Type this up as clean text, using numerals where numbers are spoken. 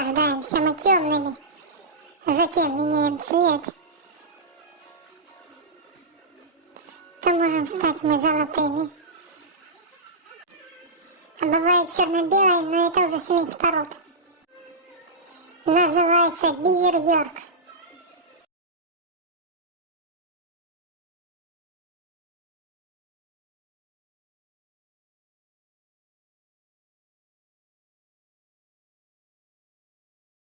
Рождаемся мы темными, затем меняем цвет. То можем стать мы золотыми. А бывает черно-белое, но это уже смесь пород. Называется Бивер Йорк.